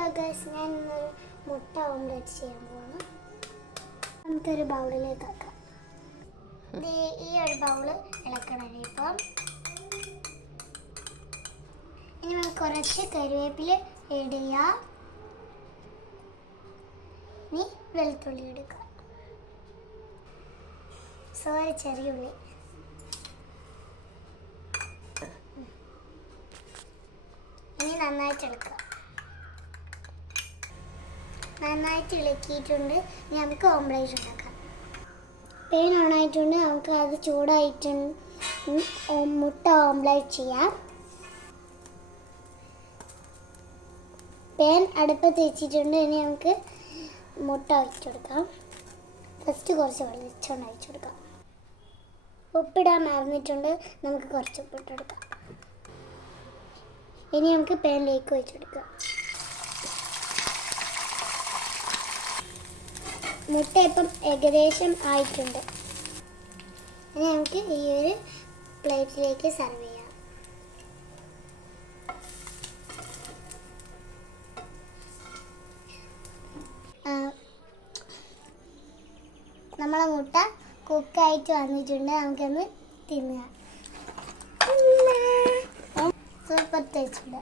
Hello guys ഞാൻ മുട്ട omelette ചെയ്യാൻ പോവാണ്. നമുക്കൊരു ബൗളിലേക്ക് ആക്കാം ഈ ഒരു ബൗൾ ഇളക്കണം ഇപ്പം. ഇനി നമുക്ക് കുറച്ച് കറിവേപ്പില ഇടുക ഇനി വെളുത്തുള്ളി എടുക്കുക സോറി ചെറിയ ഉള്ളി. ഇനി നന്നായിട്ട് എടുക്കുക നന്നായിട്ട് ഇളക്കിയിട്ടുണ്ട്. ഇനി നമുക്ക് ഓംലേറ്റ് ഉണ്ടാക്കാം. പേൻ ഓണായിട്ടുണ്ട് നമുക്ക് അത് ചൂടായിട്ടുണ്ട് മുട്ട ഓംലേറ്റ് ചെയ്യാം. പേൻ അടുപ്പത്ത് വെച്ചിട്ടുണ്ട്. ഇനി നമുക്ക് മുട്ട ഒഴിച്ചു കൊടുക്കാം. ഫസ്റ്റ് കുറച്ച് വെളിച്ചെണ്ണ ഒഴിച്ചു കൊടുക്കാം. ഉപ്പിടാൻ മറന്നിട്ടുണ്ട്. നമുക്ക് കുറച്ച് ഉപ്പിട്ട് കൊടുക്കാം. ഇനി നമുക്ക് പാനിലേക്ക് ഒഴിച്ചു കൊടുക്കാം. മുട്ട ഇപ്പം ഏകദേശം ആയിട്ടുണ്ട്. ഇനി നമുക്ക് ഈ ഒരു പ്ലേറ്റിലേക്ക് സെർവ് ചെയ്യാം. നമ്മളെ മുട്ട കുക്കായിട്ട് വന്നിട്ടുണ്ട്. നമുക്കൊന്ന് തിന്നുക. Super taste.